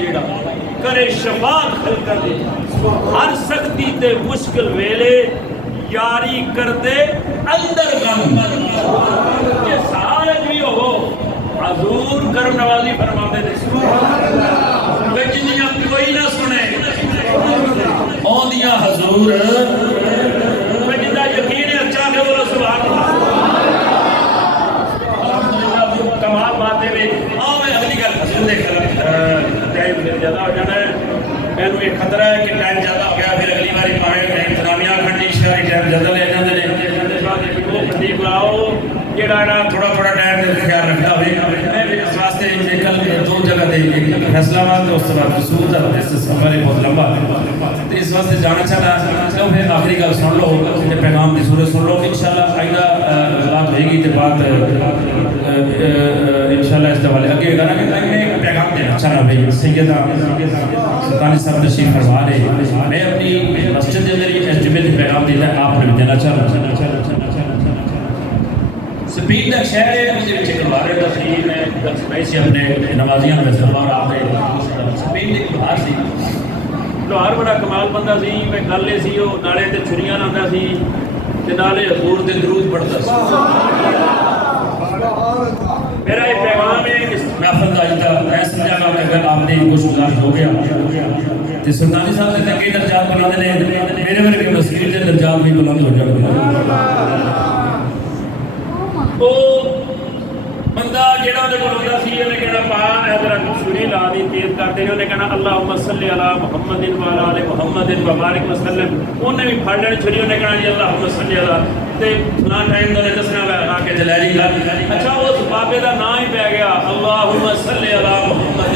جیڑا کرے شفاعت خلقاں دی ہر سختی تے مشکل ویلے یاری کردے اندر غم کہ سارے بھی ہو حضور کرم نوازی فرماتے نے جنیاں کوئی نہ سنے آندیاں حضور جنہ یقین اچھا ہے بولو سبحان اللہ کمال باتیں بھی میں اگلی گل حضور دیکھ ٹائم زیادہ ہو جانا ہے میں ایک خطرہ ہے کہ ٹائم زیادہ ہو گیا پھر اگلی باری پائے انتظامیہ کھنڈی شہری ٹائم زیادہ لے جاتے ہیں کھنڈی بلاؤ جڑا تھوڑا تھوڑا ٹائم خیال رکھتا ہوئے میں اس واسطے کل دو جگہ دے فیصلہ آباد تو اس کے بعد رسول تھا سفر بہت لمبا تو اس واسطے جانا چاہتا تو پھر آخری گل سن لو پیغام کی صورت سن لو انشاءاللہ آئندہ بات ہوئے گی تو بات انشاءاللہ اس حوالے اگے گا نا کہ میں پیغام دینا چاہنا بھائی سیدہ سلطانی صاحب تشریف فرما رہے میں اپنی مسجد کے اندر اس جمعے سے پیغام دینا آپ نے دینا چاہنا سپین تک شہر ہے مجھے بچے کلوارے تفریح میں میں سے اپنے نوازیاں میں سلوار آپ نے سپین تک باہر سی لوہار بڑا کمال بندہ سی میں گلے سی وہ نالے تے چھریاں لاندہ سی تے نالے حضور دے درود پڑھتا سی میرا یہ پیغام ہے اس محفل کا اجتا میں سمجھا گا کہ اگر آپ نے کچھ گزارش ہو گیا تو سلطانی صاحب نے کئی درجات بنا دے میرے میرے کے مسکیر کے درجات بھی بلند ہو جائے وہ بندہ جڑا دے کول ہوندا سی نے کہنا پا اگر سوری لا دی تیز کرتے نے کہنا اللهم صل علی محمد و علی آل محمد و بارک وسلم انہیں بھی پھڑ لین چھری نے کہنا جی اللهم صل علی تے فلاں ٹائم دا دسنا ہے آ کے جلاری گل اچھا اس بابے دا نام ہی پہ گیا اللهم صل علی محمد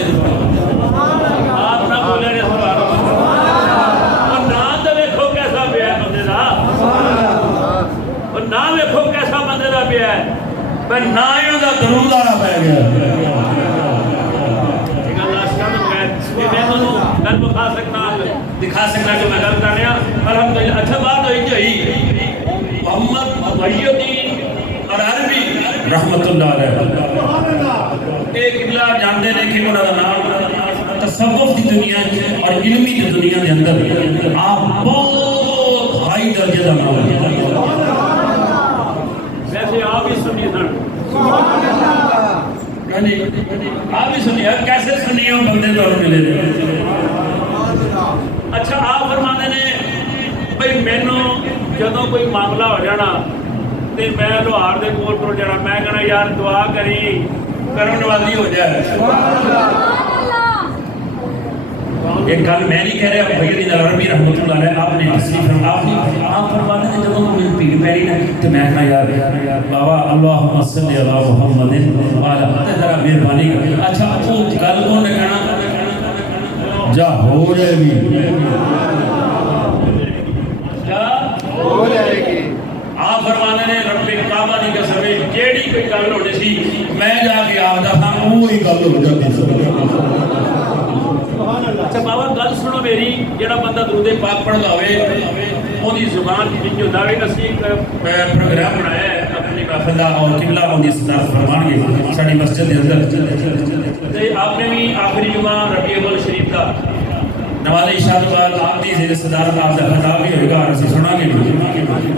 آپ نہ بولے نے سبحان اللہ اور نام تے دیکھو کیسا پیا ہے بندے دا اور نام دیکھو کیسا بندے دا پیا ہے پر نائیوں دا درود آنا پہ گیا ایک اللہ اشکا تو بغیر کہ میں تو گل بخا سکنا دکھا سکنا جو میں گل کرنے الحمدللہ اچھا بات ہوئی جو ہی محمد محی الدین اور عربی رحمت اللہ علیہ ایک قبلہ جاندے نے کہ انہوں کا نام تصوف کی دنیا اور علمی کی دنیا کے اندر آپ بہت ہائی درجے کا نام ہے ویسے آپ ہی سنی سن آپ ہی سنی کیسے سنی ہو بندے تو ملے اچھا آپ فرمانے نے بھئی مینوں جدوں کوئی معاملہ ہو جانا تے میں لوہار دے کول پر جانا میں کہنا یار دعا کری کرم نوازی ہو جائے ایک گل میں نہیں کہہ رہا بھائی الدین العربی رحمۃ اللہ علیہ آپ نے تصریف آپ فرماتے ہیں جب مجھے پیڑ پیری نے تو میں کہنا یار بابا اللہم صلی علی محمد والا ذرا مہربانی کر اچھا وہ گل کو نے کہنا جا ہو جائے گی کیا ہو جائے گی آپ فرمانے نے رب کعبہ دی قسم جیڑی کوئی گل ہونی سی میں جا کے آپدا تھا وہی گل ہو جاتی اچھا بابا گل سنو میری جڑا بندہ درود پاک پڑھدا ہوئے اودی زبان وچ جو داوے اسی پروگرام بنایا ہے اپنی محفل دا اور قبلہ اودی صدارت فرمان گے ساڈی مسجد دے اندر تے آپ نے بھی آخری جمعہ ربیع الاول شریف دا نواز شاہ بعد آپ دی زیر صدارت آپ دا خطاب بھی ہوئے گا اور اسی سنا گے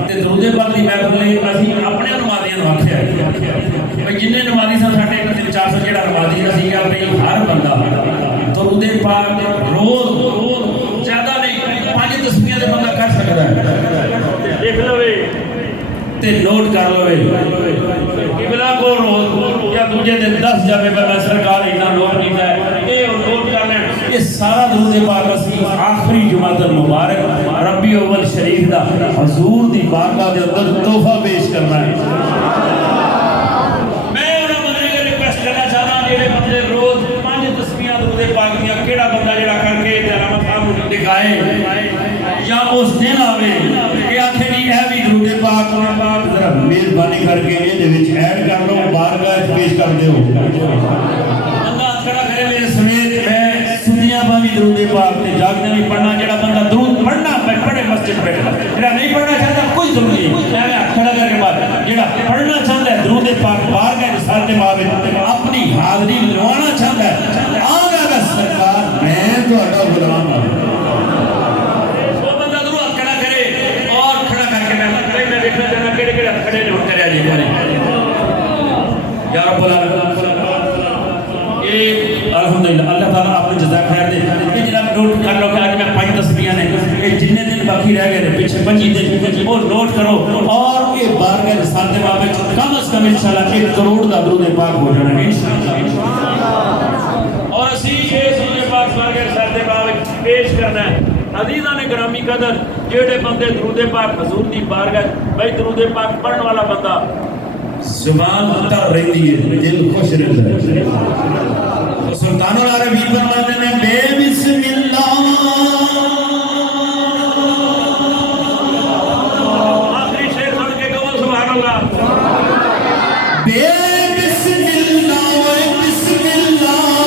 تے درود پاک دی محفل نے اسی اپنے نمازیاں نوں آکھیا ہے جننے نمازی سن ساڈے 400 جڑا نمازی اسی کہ ہر بندہ درود پاک روز زیادہ نہیں 5 تسبیحاں دے بندہ کر سکتا ہے دیکھ لوے تے نوٹ کر لوے قبلہ کو روز یا دوجے دن 10 جاوے پہ میں سرکار اتنا نوٹ کیتا ہے اے نوٹ کر لیں یہ سارا درود پاک اسی آخری جمعہ المبارک ربیع الاول شریف دا حضور دی بارگاہ دے اندر تحفہ پیش کرنا ہے میں انہاں بندے کو ریکویسٹ کرنا چاہتا ہوں جڑے بندے روز پاک دیا کیڑا بندہ جڑا کر کے علامہ صاحب نوں دکھائے یا اس دن آوے کہ آکھے نہیں اے بھی درود پاک ذرا مہربانی کر کے یہ دے وچ ایڈ کر لو بارگاہ پیش کر دیو بندہ کھڑا کرے میرے سمیت میں سنیاں بھی درود پاک تے جاگنے بھی پڑھنا جڑا بندہ درود پڑھنا پڑھے مسجد بیٹھ جڑا نہیں پڑھنا چاہتا کوئی ضروری نہیں میں کھڑا کر کے بعد جڑا پڑھنا چاہتا ہے درود پاک بارگاہ رسالت مابد اپنی حاضری لوانا چاہتا ہے سرکار جزاک خیر دے کہ جناب نوٹ کر لو کہ آج میں 5 تسبیحاں نے جتنے دن باقی رہ گئے پیچھے 25 دن وہ نوٹ کرو اور یہ بارگاہ رسالت باب میں کم از کم انشاءاللہ 1 کروڑ دا درود پاک ہو جانا ہے انشاءاللہ اور اسی یہ درود پاک بارگاہ رسالت باب میں پیش کرنا ہے عزیزان گرامی قدر جیڑے بندے درود پاک حضور دی بارگاہ بھائی درود پاک پڑھن والا بندہ زبان تر رہتی ہے دل خوش رہتا ہے سلطان العربین فرماتے ہیں بے بسم اللہ آخری شعر سن کے کہو سبحان اللہ بے بسم اللہ و بسم اللہ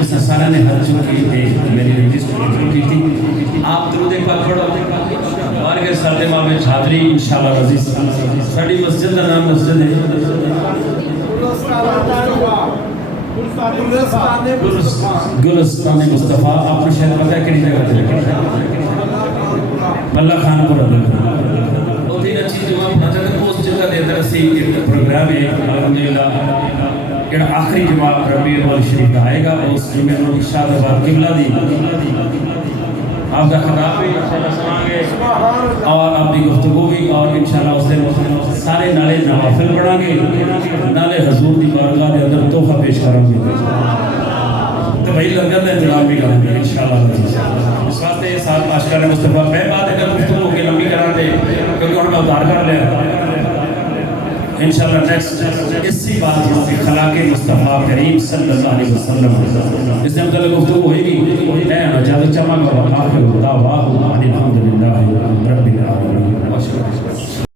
اس سارا نے ہر چکی میری رجسٹر کی تھی آپ درود پاک پڑھو بارگاہ رسالت باب میں حاضری انشاءاللہ عزیز ساری مسجد کا نام مسجد ہے گلستان مصطفیٰ آپ کو شاید پتہ ہے کہنی جگہ تھے اللہ خان کو رضا بہت ہی اچھی جمعہ پڑھا جاتا ہے اس جگہ دے در سے ایک پروگرام ہے الحمدللہ کہ آخری جمعہ ربیع الاول شریف کا آئے گا اس جمعہ میں شاد آباد قبلہ دی آپ کا خطاب بھی انشاءاللہ سنائیں گے اور آپ کی گفتگو بھی اور انشاءاللہ اس دن سارے نالے نوافل پڑھا گے نالے حضور دی بارگاہ دے اندر تحفہ پیش کریں گے تو بھائی لگت ہے جناب بھی کریں گے انشاءاللہ اس واسطے ساتھ اشکار مصطفیٰ میں بات اگر گفتگو کی لمبی کرا دے کیونکہ انہوں نے اتار کر لیا انشاءاللہ نیکسٹ اسی بات سے خلاق مصطفیٰ کریم صلی اللہ علیہ وسلم اس نے مطلب گفتگو ہوئی گی اے مجاز چمک و آخر دعواہ الحمدللہ رب العالمین